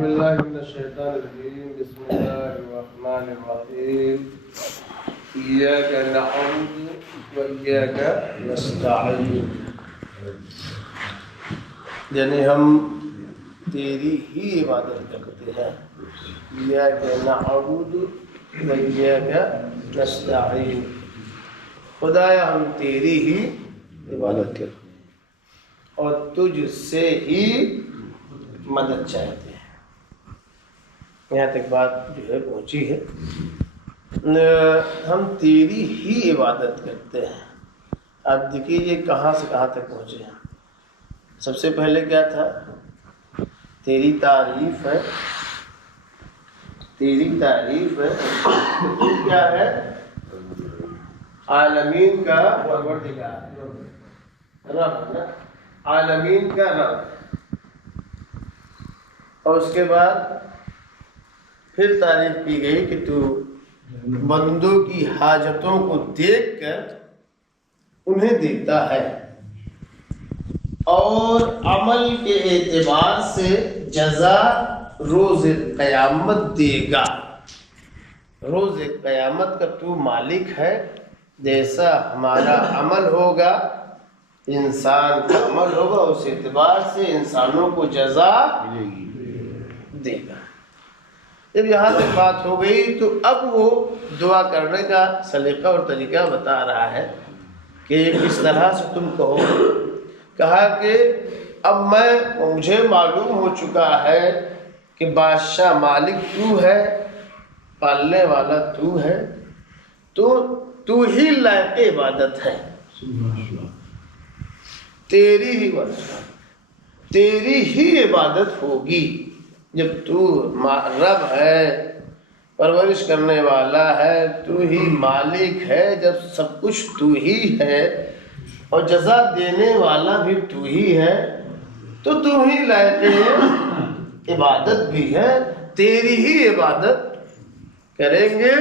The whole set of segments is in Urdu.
باللہ من الشیطان الرجیم بسم اللہ الرحمن الرحیم ایاک نعبد و ایاک نستعین، یعنی ہم تیری ہی عبادت کرتے ہیں. ایاک نعبد و ایاک نستعین، خدایا ہم تیری ہی عبادت کرتے ہیں اور تجھ سے ہی مدد چاہتے ہیں. یہاں تک بات جو ہے پہنچی ہے. ہم تیری ہی عبادت کرتے ہیں. آپ دیکھیے یہ کہاں سے کہاں تک پہنچے ہیں. سب سے پہلے کیا تھا؟ تیری تعریف ہے، تیری تعریف ہے. تو کیا ہے؟ عالمین کا پروردگار، رب، عالمین کا رب. اور اس کے بعد پھر تعریف کی گئی کہ تو بندوں کی حاجتوں کو دیکھ کر انہیں دیتا ہے اور عمل کے اعتبار سے جزا روز قیامت دے گا. روز قیامت کا تو مالک ہے. جیسا ہمارا عمل ہوگا، انسان کا عمل ہوگا، اس اعتبار سے انسانوں کو جزا دے گا. جب یہاں تک بات ہو گئی تو اب وہ دعا کرنے کا سلیقہ اور طریقہ بتا رہا ہے کہ اس طرح سے تم کہو. کہا کہ اب مجھے معلوم ہو چکا ہے کہ بادشاہ مالک تو ہے، پالنے والا تو ہے، تو ہی لائق عبادت ہے. تیری ہی عبادت، تیری ہی عبادت ہوگی. جب تو رب ہے، پرورش کرنے والا ہے، تو ہی مالک ہے، جب سب کچھ تو ہی ہے اور جزا دینے والا بھی تو ہی ہے، تو ہی لائق عبادت بھی ہے. تیری ہی عبادت کریں گے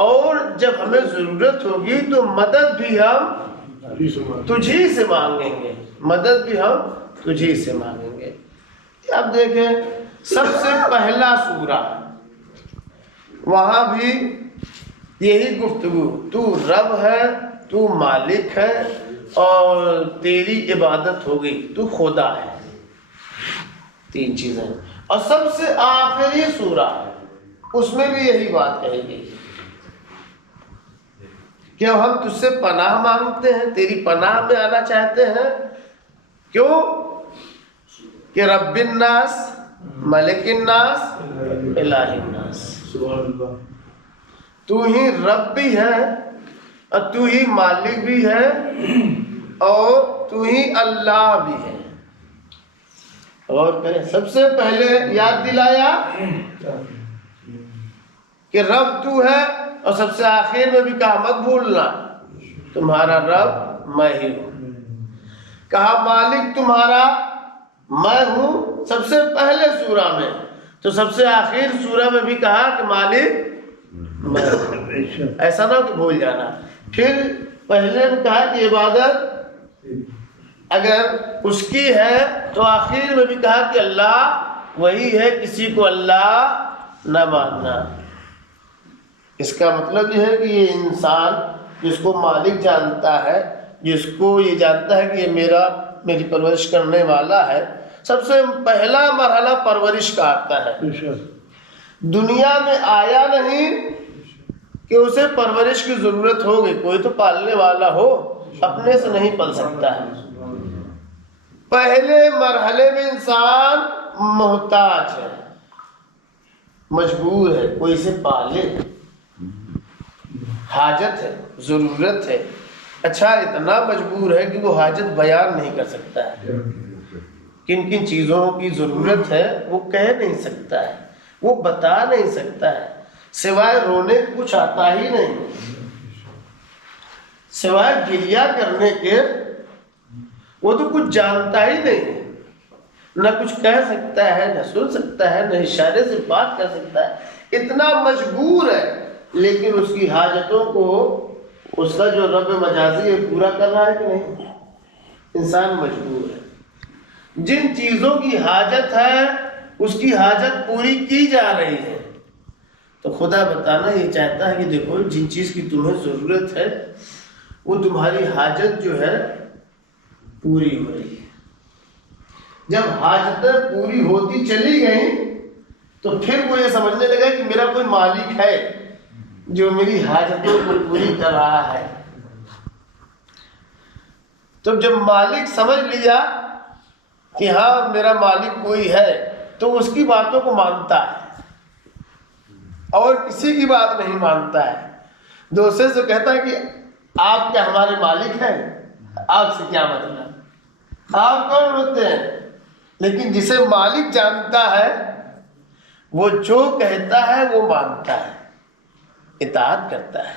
اور جب ہمیں ضرورت ہوگی تو مدد بھی ہم تجھی سے مانگیں گے. مدد بھی ہم تجھی سے مانگیں گے. اب دیکھیں سب سے پہلا سورہ، وہاں بھی یہی گفتگو، تو رب ہے، تو مالک ہے اور تیری عبادت ہوگی، تو خدا ہے. تین چیزیں. اور سب سے آخری سورہ اس میں بھی یہی بات کہی گئی کہ ہم تجھ سے پناہ مانگتے ہیں، تیری پناہ میں آنا چاہتے ہیں. کیوں؟ کہ رب الناس، ملک الناس، الہ الناس. تو ہی رب بھی ہے اور تو ہی مالک بھی ہے اور تو ہی اللہ بھی ہے. اور سب سے پہلے یاد دلایا کہ رب تو ہے اور سب سے آخر میں بھی کہا مت بھولنا تمہارا رب میں ہی ہوں. کہا مالک تمہارا میں ہوں سب سے پہلے سورہ میں، تو سب سے آخر سورہ میں بھی کہا کہ مالک میں ہوں. ایسا نہ کہ بھول جانا. پھر پہلے نے کہا کہ عبادت اگر اس کی ہے تو آخر میں بھی کہا کہ اللہ وہی ہے، کسی کو اللہ نہ ماننا. اس کا مطلب یہ ہے کہ یہ انسان جس کو مالک جانتا ہے، جس کو یہ جانتا ہے کہ یہ میری پرورش کرنے والا ہے، سب سے پہلا مرحلہ پرورش کا آتا ہے. دنیا میں آیا نہیں کہ اسے پرورش کی ضرورت ہوگی. کوئی تو پالنے والا ہو، اپنے سے نہیں پل سکتا ہے. پہلے مرحلے میں انسان محتاج ہے، مجبور ہے، کوئی اسے پالے. حاجت ہے، ضرورت ہے. اچھا اتنا مجبور ہے کہ وہ حاجت بیان نہیں کر سکتا ہے. کن کن چیزوں کی ضرورت ہے وہ کہہ نہیں سکتا ہے، وہ بتا نہیں سکتا ہے. سوائے رونے کچھ آتا ہی نہیں، سوائے گریہ کرنے کے وہ تو کچھ جانتا ہی نہیں. نہ کچھ کہہ سکتا ہے، نہ سن سکتا ہے، نہ اشارے سے بات کر سکتا ہے. اتنا مجبور ہے، لیکن اس کی حاجتوں کو اس کا جو رب مجازی ہے پورا کر رہا ہے کہ نہیں؟ انسان مجبور ہے. جن چیزوں کی حاجت ہے اس کی حاجت پوری کی جا رہی ہے، تو خدا بتانا یہ چاہتا ہے کہ دیکھو جن چیز کی تمہیں ضرورت ہے وہ تمہاری حاجت جو ہے پوری ہو رہی ہے۔ جب حاجتیں پوری ہوتی چلی گئیں تو پھر وہ یہ سمجھنے لگا کہ میرا کوئی مالک ہے جو میری حاجتوں کو پوری کر رہا ہے۔ تو جب مالک سمجھ لیا کہ ہاں میرا مالک کوئی ہے تو اس کی باتوں کو مانتا ہے اور کسی کی بات نہیں مانتا ہے۔ دوسرے سے کہتا ہے کہ آپ کیا ہمارے مالک ہیں؟ آپ سے کیا مطلب، آپ کون ہوتے ہیں؟ لیکن جسے مالک جانتا ہے وہ جو کہتا ہے وہ مانتا ہے، اطاعت کرتا ہے۔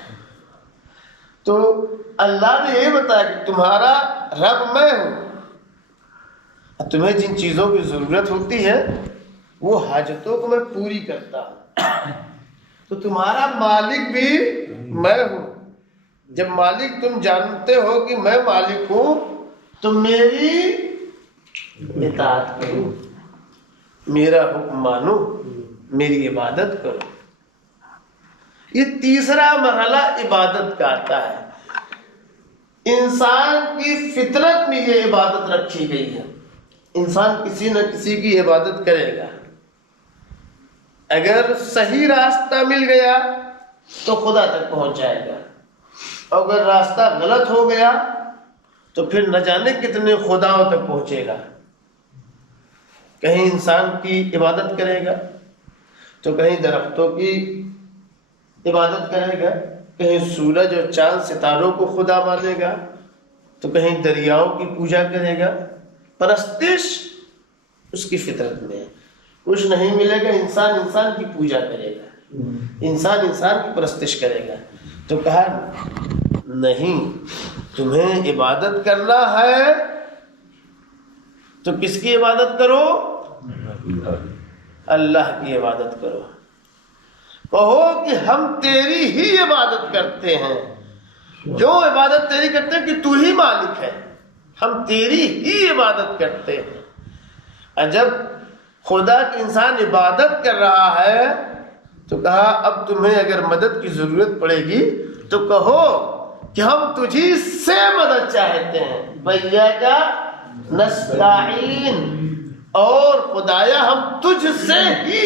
تو اللہ نے یہ بتایا کہ تمہارا رب میں ہوں، تمہیں جن چیزوں کی ضرورت ہوتی ہے وہ حاجتوں کو میں پوری کرتا ہوں، تو تمہارا مالک بھی میں ہوں۔ جب مالک تم جانتے ہو کہ میں مالک ہوں تو میری اطاعت کرو، میرا حکم مانو، میری عبادت کرو۔ یہ تیسرا مرحلہ عبادت کا آتا ہے۔ انسان کی فطرت میں یہ عبادت رکھی گئی ہے، انسان کسی نہ کسی کی عبادت کرے گا۔ اگر صحیح راستہ مل گیا تو خدا تک پہنچ جائے گا، اگر راستہ غلط ہو گیا تو پھر نہ جانے کتنے خداؤں تک پہنچے گا۔ کہیں انسان کی عبادت کرے گا تو کہیں درختوں کی عبادت کرے گا، کہیں سورج اور چاند ستاروں کو خدا مانے گا، تو کہیں دریاؤں کی پوجا کرے گا۔ پرستش اس کی فطرت میں ہے، کچھ نہیں ملے گا انسان انسان کی پوجا کرے گا، انسان انسان کی پرستش کرے گا۔ تو کہا نہیں، تمہیں عبادت کرنا ہے تو کس کی عبادت کرو؟ اللہ کی عبادت کرو۔ کہو کہ ہم تیری ہی عبادت کرتے ہیں، کیوں عبادت تیری کرتے ہیں؟ کہ تو ہی مالک ہے، ہم تیری ہی عبادت کرتے ہیں۔ اور جب خدا کی انسان عبادت کر رہا ہے تو کہا اب تمہیں اگر مدد کی ضرورت پڑے گی تو کہو کہ ہم تجھی سے مدد چاہتے ہیں، وَإِيَّاكَ نَسْتَعِينُ، اور خدایا ہم تجھ سے ہی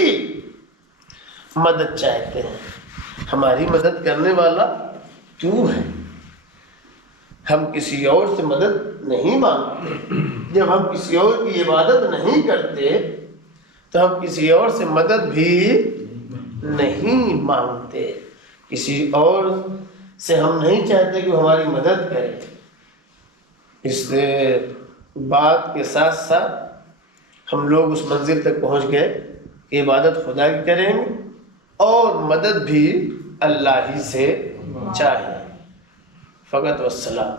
مدد چاہتے ہیں، ہماری مدد کرنے والا تو ہے، ہم کسی اور سے مدد نہیں مانگتے۔ جب ہم کسی اور کی عبادت نہیں کرتے تو ہم کسی اور سے مدد بھی نہیں مانگتے، کسی اور سے ہم نہیں چاہتے کہ وہ ہماری مدد کرے۔ اس بات کے ساتھ ساتھ ہم لوگ اس منزل تک پہنچ گئے کہ عبادت خدا کی کریں گے اور مدد بھی اللہ ہی سے چاہیے۔ فقط والسلام۔